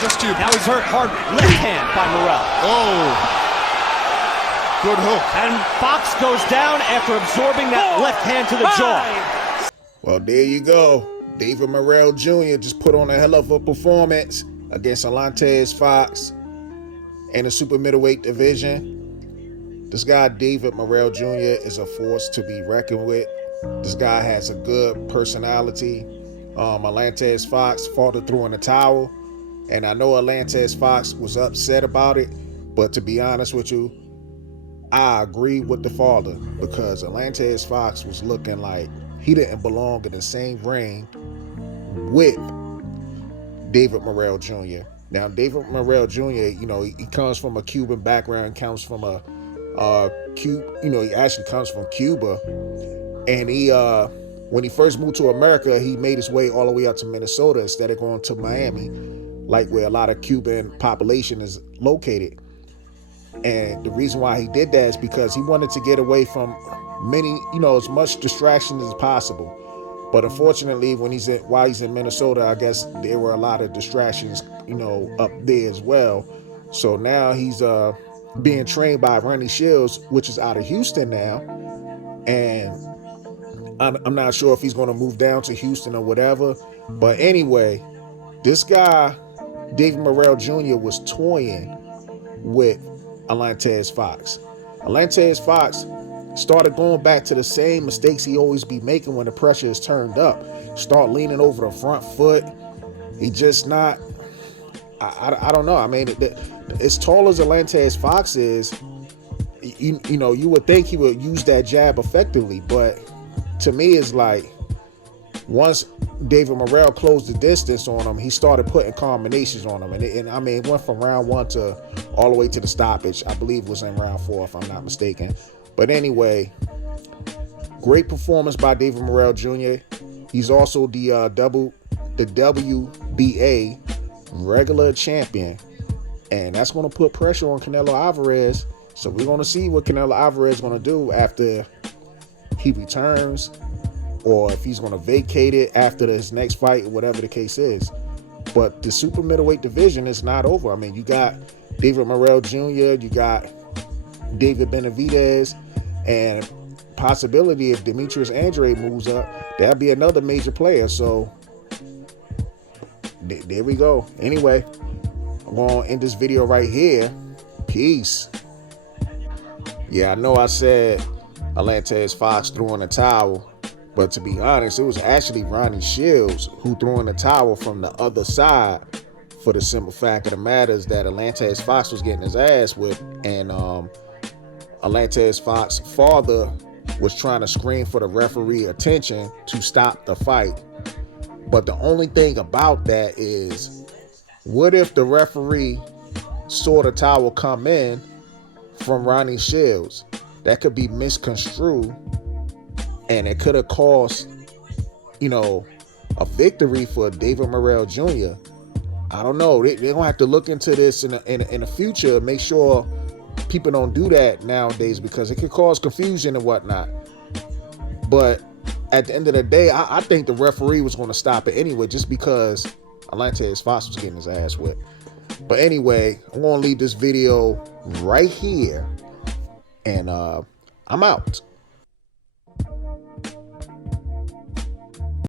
Just to Now he's hurt hard. Left hand by Morrell. Oh. Good hook. And Fox goes down after absorbing that left hand to the jaw. Well, there you go. David Morrell Jr. just put on a hell of a performance against Alantez Fox in the super middleweight division. This guy, David Morrell Jr., is a force to be reckoned with. This guy has a good personality. Alantez Fox faltered through in the towel, and I know Alantez Fox was upset about it, but to be honest with you, I agree with the father, because Alantez Fox was looking like he didn't belong in the same ring with David Morrell Jr. Now, David Morrell Jr., you know, he comes from a Cuban background, comes from he actually comes from Cuba, and he when he first moved to America, he made his way all the way out to Minnesota instead of going to Miami, like where a lot of Cuban population is located. And the reason why he did that is because he wanted to get away from many, as much distraction as possible. But unfortunately, while he's in Minnesota, I guess there were a lot of distractions, up there as well. So now he's being trained by Ronnie Shields, which is out of Houston now. And I'm not sure if he's going to move down to Houston or whatever. But anyway, this guy, David Morrell Jr., was toying with Alantez Fox. Alantez Fox started going back to the same mistakes he always be making when the pressure is turned up. Start leaning over the front foot. He just not, I don't know. I mean, as tall as Alantez Fox is, you would think he would use that jab effectively, but to me, it's like once David Morrell closed the distance on him, he started putting combinations on him, and I mean, it went from round 1 to all the way to the stoppage. I believe it was in round 4, if I'm not mistaken. But anyway, great performance by David Morrell Jr. He's also the WBA regular champion, and that's going to put pressure on Canelo Alvarez. So we're going to see what Canelo Alvarez is going to do after he returns, or if he's going to vacate it after his next fight, whatever the case is. But the super middleweight division is not over. I mean, you got David Morrell Jr., you got David Benavidez, and possibility if Demetrius Andrade moves up, that'll be another major player. So there we go. Anyway, I'm going to end this video right here. Peace. Yeah, I know I said Alantez Fox threw in the towel, but to be honest, it was actually Ronnie Shields who threw in the towel from the other side, for the simple fact of the matter is that Alantez Fox was getting his ass whipped, and Alantez Fox's father was trying to scream for the referee attention to stop the fight. But the only thing about that is, what if the referee saw the towel come in from Ronnie Shields? That could be misconstrued, and it could have cost, a victory for David Morrell Jr. I don't know. They're going to have to look into this in the future, make sure people don't do that nowadays, because it could cause confusion and whatnot. But at the end of the day, I think the referee was going to stop it anyway, just because Alantez Fox was getting his ass whipped. But anyway, I'm going to leave this video right here, and I'm out.